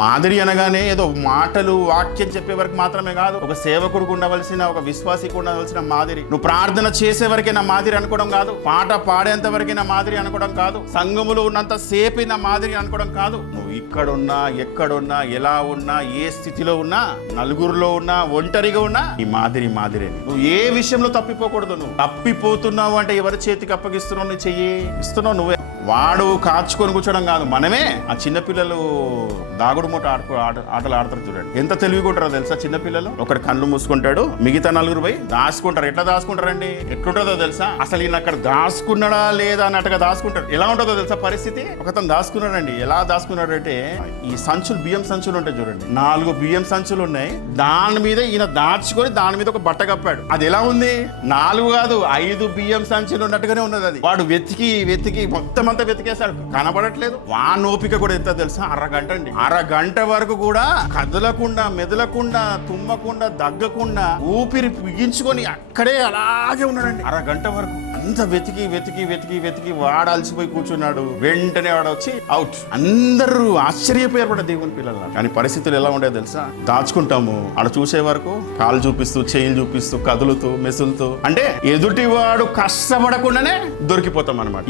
మాదిరి అనగానే ఏదో మాటలు వాక్యం చెప్పే వరకు మాత్రమే కాదు, ఒక సేవకుడికి ఉండవలసిన, ఒక విశ్వాసికి ఉండవలసిన మాదిరి. నువ్వు ప్రార్థన చేసే వరకే నా మాదిరి అనుకోవడం కాదు, పాట పాడేంత వరకే నా మాదిరి అనుకోవడం కాదు, సంఘములో ఉన్నంత సేపు నా మాదిరి అనుకోవడం కాదు. నువ్వు ఇక్కడున్నా, ఎక్కడున్నా, ఎలా ఉన్నా, ఏ స్థితిలో ఉన్నా, నలుగురిలో ఉన్నా, ఒంటరిగా ఉన్నా, ఈ మాదిరి మాదిరే. నువ్వు ఏ విషయంలో తప్పిపోకూడదు. నువ్వు తప్పిపోతున్నావు అంటే ఎవరి చేతికి అప్పగిస్తున్నావు? నువ్వు చెయ్యి ఇస్తున్నావు నువ్వే. వాడు కాచుకొని కూర్చోడం కాదు, మనమే. ఆ చిన్నపిల్లలు దాగుడు మూట ఆటలు ఆడతారు చూడండి, ఎంత తెలివికుంటారో తెలుసా చిన్నపిల్లలు. ఒకటి కళ్ళు మూసుకుంటాడు, మిగతా నలుగురు పోయి దాచుకుంటారు. ఎట్లా దాచుకుంటారండి? ఎట్లుంటుందో తెలుసా? అసలు ఈయన అక్కడ దాచుకున్నాడా లేదా అన్నట్టుగా దాచుకుంటాడు. ఎలా ఉంటుందో తెలుసా పరిస్థితి? ఒకతను దాచుకున్నాడండి. ఎలా దాచుకున్నాడంటే, ఈ సంచులు, బియ్యం సంచులు ఉంటాయి చూడండి, 4 బియ్యం సంచులు ఉన్నాయి. దాని మీద ఈయన దాచుకొని దాని మీద ఒక బట్ట కప్పాడు. అది ఎలా ఉంది? 4 కాదు 5 బియ్యం సంచులు ఉన్నట్టుగానే ఉన్నది. అది వాడు వెతికి వెతికి మొత్తం అంతా వెతికేశాడు, కనబడట్లేదు. వాన్ ఓపిక కూడా ఎంత తెలుసా? అరగంట అండి. అరగంట వరకు కూడా కదలకుండా, మెదలకుండా, తుమ్మకుండా, దగ్గకుండా, ఊపిరి బిగించుకొని అక్కడే అలాగే ఉన్నాడండి అరగంట వరకు. అంత వెతికి వెతికి వెతికి వెతికి వాడు అలసిపోయి కూర్చున్నాడు. వెంటనే వాడు వచ్చి అవుట్. అందరూ ఆశ్చర్యపోయారు కూడా దేవుని పిల్లలు. కానీ పరిస్థితులు ఎలా ఉండేది తెలుసా? దాచుకుంటాము, ఆడ చూసే వరకు కాళ్ళు చూపిస్తూ, చేయిలు చూపిస్తూ, కదులుతూ, మెసులుతూ, అంటే ఎదుటి వాడు కష్టపడకుండానే దొరికిపోతాం అనమాట.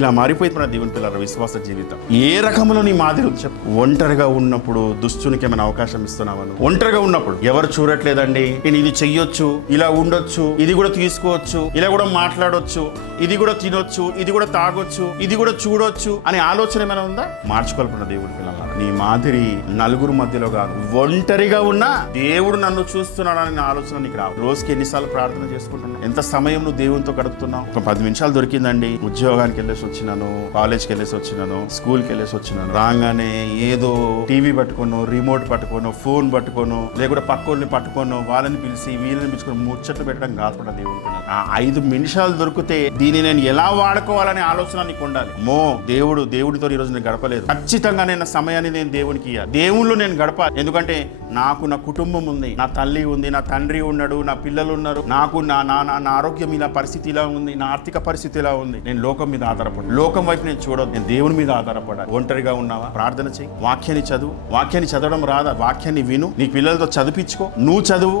ఇలా మారిపోయింది మన దేవుని పిల్లల విశ్వాస జీవితం. ఏ రకంలో నీ మాదిరి చెప్పు. ఒంటరిగా ఉన్నప్పుడు దుష్టునికి ఏమైనా అవకాశం ఇస్తున్నావా? ఒంటరిగా ఉన్నప్పుడు ఎవరు చూడట్లేదండి, నేను ఇది చెయ్యొచ్చు, ఇలా ఉండొచ్చు, ఇది కూడా తీసుకోవచ్చు, ఇలా కూడా మాట్లాడొచ్చు, ఇది కూడా తినొచ్చు, ఇది కూడా తాగొచ్చు, ఇది కూడా చూడొచ్చు అనే ఆలోచన ఏమైనా ఉందా? మార్చుకోవాలన్న దేవుని పిల్లల నీ మాదిరి నలుగురు మధ్యలో కాదు, ఒంటరిగా ఉన్నా దేవుడు నన్ను చూస్తున్నాడని ఆలోచన నీకు రావు. రోజుకి ఎన్నిసార్లు ప్రార్థన చేసుకుంటున్నావు? ఎంత సమయం నువ్వు దేవునితో గడుపుతున్నావు? ఒక 10 నిమిషాలు దొరికిందండి, ఉద్యోగానికి వెళ్ళేసి వచ్చినాను, కాలేజ్కి వెళ్ళేసి వచ్చినాను, స్కూల్కి వెళ్ళేసి వచ్చినాను, రాగానే ఏదో టీవీ పట్టుకోను, రిమోట్ పట్టుకోను, ఫోన్ పట్టుకోను, లేకుంటే పక్కోళ్ళని పట్టుకోను, వాళ్ళని పిలిచి వీళ్ళని పిలుచుకొని ముచ్చట్లు పెట్టడం కాదు కూడా దేవుని పిల్లలు. ఆ 5 నిమిషాలు దొరికితే దీన్ని నేను ఎలా వాడుకోవాలనే ఆలోచన నీకు ఉండాలి. దేవుడితో ఈ రోజు నేను గడపలేదు, ఖచ్చితంగా నేను సమయాన్ని నేను దేవునికి ఇయ్యాలి, దేవుళ్ళు నేను గడపాలి. ఎందుకంటే నాకు నా కుటుంబం ఉంది, నా తల్లి ఉంది, నా తండ్రి ఉన్నాడు, నా పిల్లలు ఉన్నారు, నాకు నా ఆరోగ్యం ఇలా పరిస్థితి ఇలా ఉంది, నా ఆర్థిక పరిస్థితి ఇలా ఉంది. నేను లోకం మీద ఆధారపడి, లోకం వైపు నేను చూడదు, నేను దేవుని మీద ఆధారపడాలి. ఒంటరిగా ఉన్నావా? ప్రార్థన చెయ్యి, వాక్యాన్ని చదువు. వాక్యాన్ని చదవడం రాదా? వాక్యాన్ని విను, నీ పిల్లలతో చదివించుకో. నువ్వు చదువు,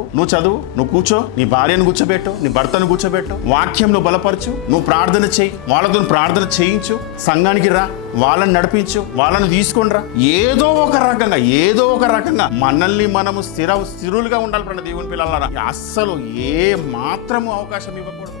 నువ్వు కూర్చో, నీ భార్యను కూర్చోబెట్టు, నీ భర్తను కూర్చోబెట్టు, వాక్యంలో బలపరచు, నువ్వు ప్రార్థన చెయ్యి, వాళ్ళతో ప్రార్థన చేయించు, సంఘానికి రా, వాళ్ళని నడిపించు, వాళ్ళని తీసుకొని రా. ఏదో ఒక రకంగా మనల్ని మనము స్థిరులుగా ఉండాలి దేవుని పిల్లలారా. అస్సలు ఏ మాత్రము అవకాశం ఇవ్వకూడదు.